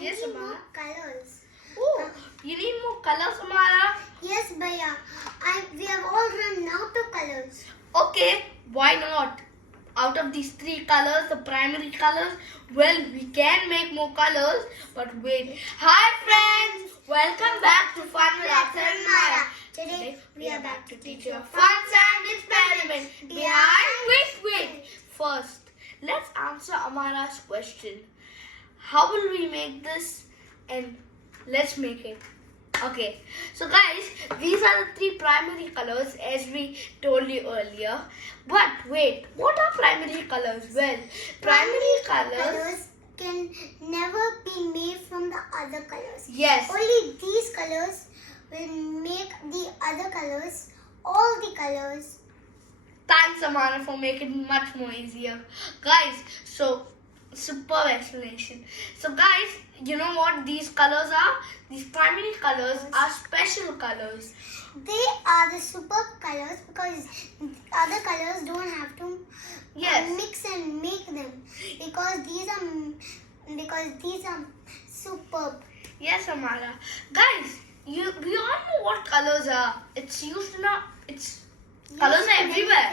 Yes, need Amara. more colors. Oh, you need more colors, Amara? Yes, Bhaiya. We have all run out of colors. Okay, why not? Out of these three colors, the primary colors, well, we can make more colors, but wait. Hi friends! Welcome back to Fun with Atharv and Amara. Today we are back to teach you a fun science experiment behind wait. First, let's answer Amara's question. How will we make this? And let's make it. Okay, so guys, these are the three primary colors as we told you earlier. But wait, what are primary colors? Well, primary colors can never be made from the other colors. Yes. Only these colors will make the other colors, all the colors. Thanks, Amara, for making it much more easier. Guys, so superb explanation. So guys, you know what these colors are? These primary colors are special colors. They are the superb colors because other colors don't have to mix and make them because these are superb. Yes, Amara. Guys, we all know what colors are. It's used in colors are everywhere.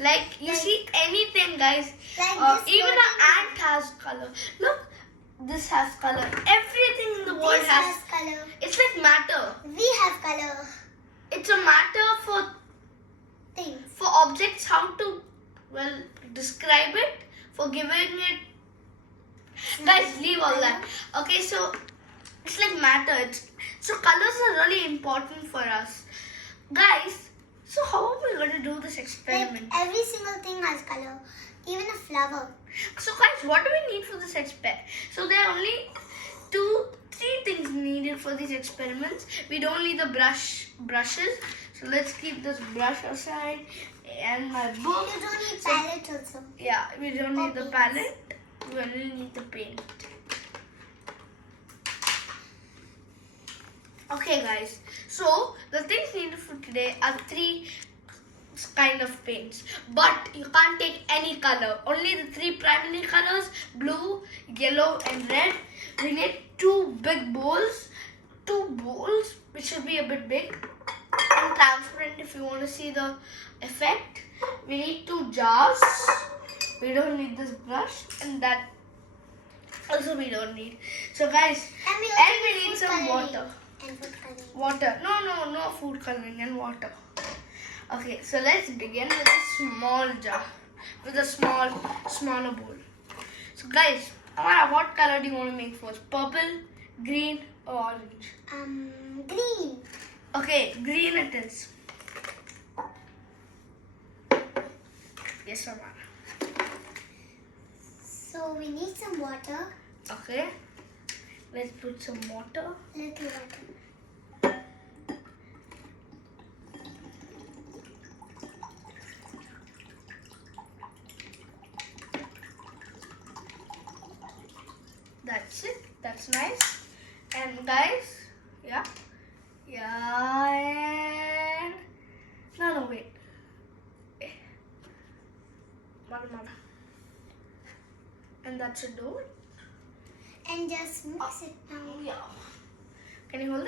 Like you see anything, guys. Like even an ant has color. Look, this has color. Everything in the world has color. It's like matter. We have color. It's a matter for Things. For objects, how to describe it, for giving it. Guys, leave all that. Okay, so it's like matter. So colors are really important for us, guys. So how are we going to do this experiment? Like every single thing has color, even a flower. So guys, what do we need for this experiment? So there are only three things needed for these experiments. We don't need the brushes. So let's keep this brush aside and my book. You don't need palette also. Yeah, we don't need the palette. We only need the paint. Okay guys, so the things needed for today are three kind of paints, but you can't take any color, only the three primary colors: blue, yellow and red. We need two bowls which should be a bit big and transparent if you want to see the effect. We need two jars. We don't need this brush, and that also we don't need. So guys, and we need some water. And food coloring. Water. No food coloring and water. Okay, so let's begin with a small jar, with a smaller bowl. So guys, Amara, what color do you want to make first? Purple, green or orange? Green. Okay, green it is. Yes, Amara. So we need some water. Okay, let's put some water. Little water. That's it. That's nice. And guys, yeah. And no, wait. One. And that's a dough. And just mix it now. Yeah. Can you hold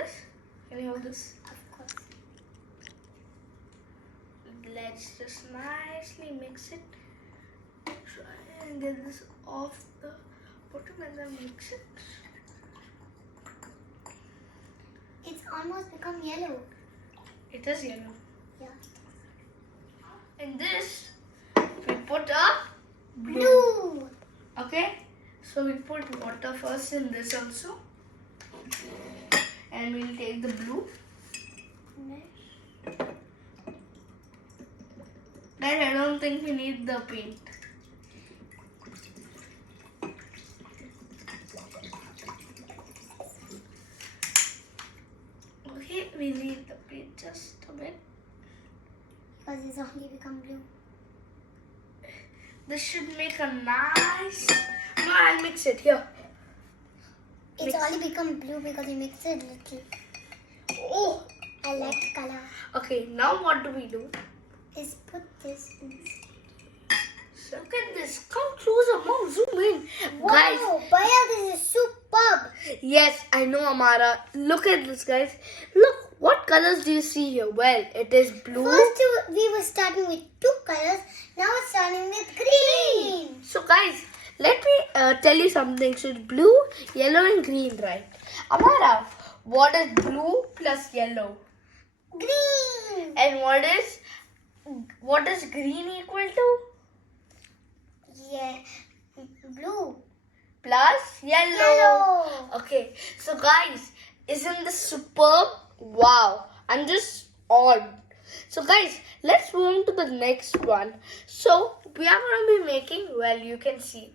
this? Of course. Let's just nicely mix it. Try and get this off the bottom and then mix it. It's almost become yellow. It is yellow. Yeah. In this, we put a Blue. Okay, so we put water first in this also, and we'll take the blue. Guys, I don't think we need the paint. Okay, we need the paint just a bit. Because it's only become blue. This should make a nice. No, I'll mix it here. It's only become blue because you mixed it little. Oh, I like the color. Okay, now what do we do? Is put this in. Look at this. Come closer, Mom. Zoom in. Wow, Guys, Bhaiya, this is superb. superb. Yes, I know, Amara. Look at this, guys. Look, what colors do you see here? Well, it is blue. First, we were starting with 2 colors. Now it's starting with green. So, guys, let me tell you something. So, it's blue, yellow, and green, right? Amara, what is blue plus yellow? Green. And what is green equal to? Yeah, blue Plus yellow. Okay, so guys, isn't this superb? Wow, I'm just awed. So guys, let's move on to the next one. So we are going to be making, well, you can see.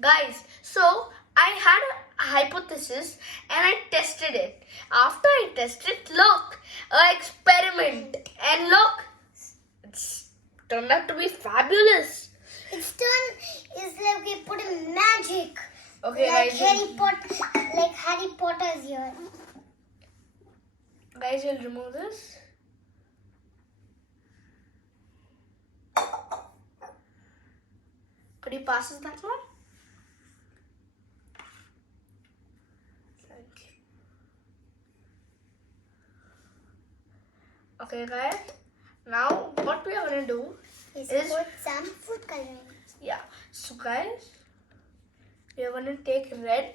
Guys, so I had a hypothesis and I tested it. After I tested, look, an experiment. And look, it's turned out to be fabulous. It's like we put in magic. Okay, like guys. Harry Potter's here. Guys, we'll remove this. Could you pass us that one? Thank you. Okay, guys. Now, what we are going to do is is put some food coloring. Yeah. So, guys, we are going to take red.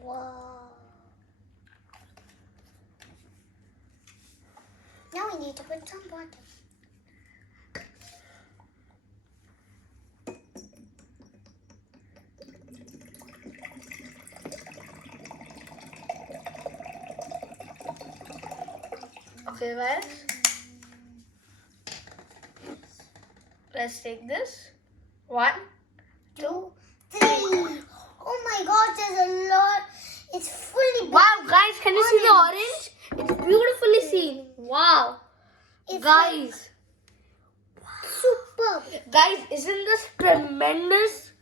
Wow. Now we need to put some water. Okay, guys. Let's take this. 1, 2, 3. Oh my God, there's a lot. It's fully. Wow, guys, can you see the orange? It's beautifully seen. Wow. It's Guys. Superb. Guys, isn't this tremendous?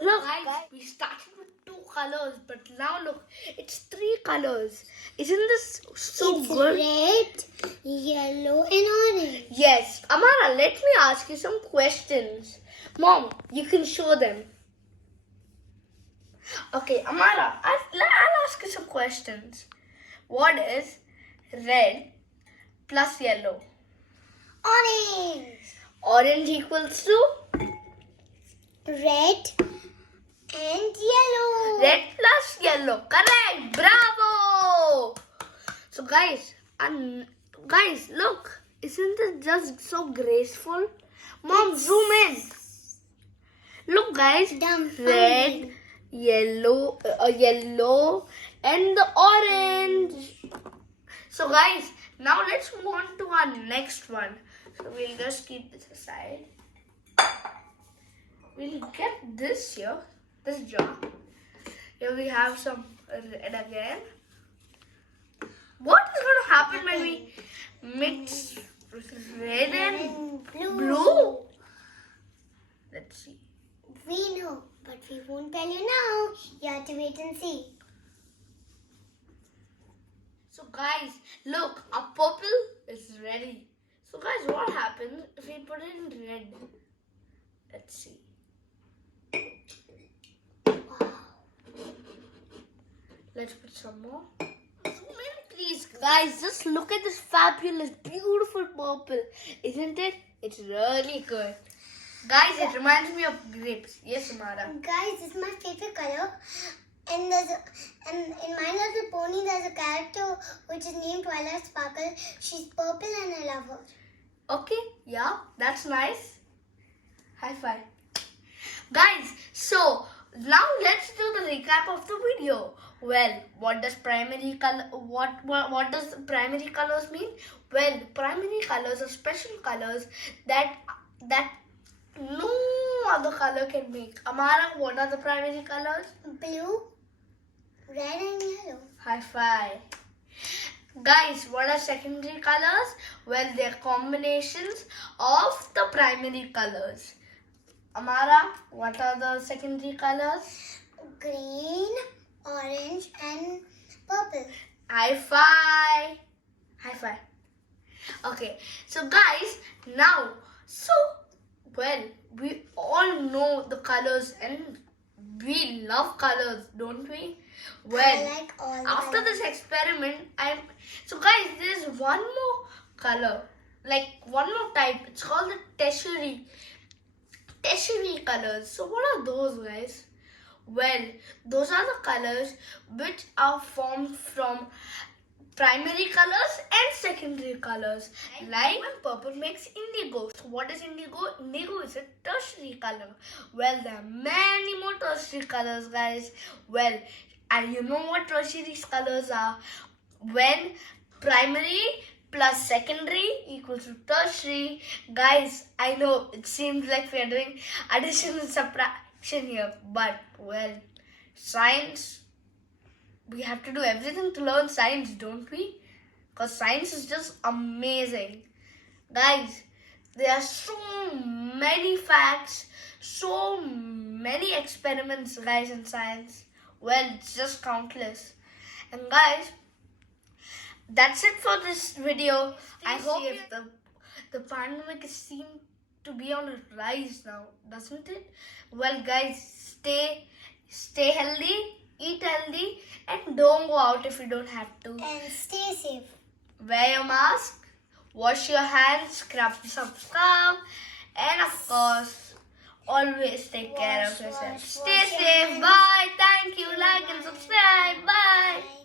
Look, guys, we started with 2 colors, but now look, it's 3 colors. Isn't this so It's good? red, yellow, and orange. Yes. Amara, let me ask you some questions. Mom, you can show them. Okay, Amara, I'll ask you some questions. What is red plus yellow? Orange. Orange equals to? Red and yellow. Red plus yellow. Correct. Bravo. So guys, look. Isn't this just so graceful? Mom, zoom in. Look, guys. Red, yellow, yellow, and the orange. So guys, now let's move on to our next one. So we'll just keep this aside. We'll get this here, this jar. Here we have some red again. What is going to happen when we mix red and blue? Let's see. We know, but we won't tell you now. You have to wait and see. So guys, look, our purple is ready. So guys, what happens if we put it in red? Let's see. Wow. Let's put some more. Please, guys, just look at this fabulous, beautiful purple. Isn't it? It's really good. Guys, it reminds me of grapes. Yes, Amara. Guys, it's my favorite color. And in My Little Pony, there's a character which is named Twilight Sparkle. She's purple and I love her. Okay, yeah, that's nice. High five. Guys, so now let's do the recap of the video. Well, what does primary color? What does primary colors mean? Well, primary colors are special colors that no other color can make. Amara, what are the primary colors? Blue, red, and yellow. High five. Guys, what are secondary colors? Well, they're combinations of the primary colors. Amara, what are the secondary colors? Green, orange, and purple. High five. Wi-Fi. Okay, so guys, now, we all know the colors and we love colors, don't we? I like all After colors. this experiment, so guys, there's one more color, like one more type. It's called the tertiary colors. So what are those, guys? Well, those are the colors which are formed from primary colors and secondary colors. Like when purple makes indigo. So what is indigo? Indigo is a tertiary color. Well, there are many more tertiary colors, guys. Well, and you know what tertiary colors are? When primary plus secondary equals to tertiary. Guys, I know it seems like we are doing addition and subtraction here, but well, science, we have to do everything to learn science, don't we? Because science is just amazing. Guys, there are so many facts, so many experiments, guys, in science. Well, it's just countless. And guys, that's it for this video. I hope if the pandemic seems to be on a rise now, doesn't it? Well, guys, stay healthy, eat healthy, and don't go out if you don't have to. And stay safe. Wear your mask, wash your hands, scrub some scalp, and of course, always take care of yourself. Stay safe. Bye. Thank you. Like and subscribe. Bye.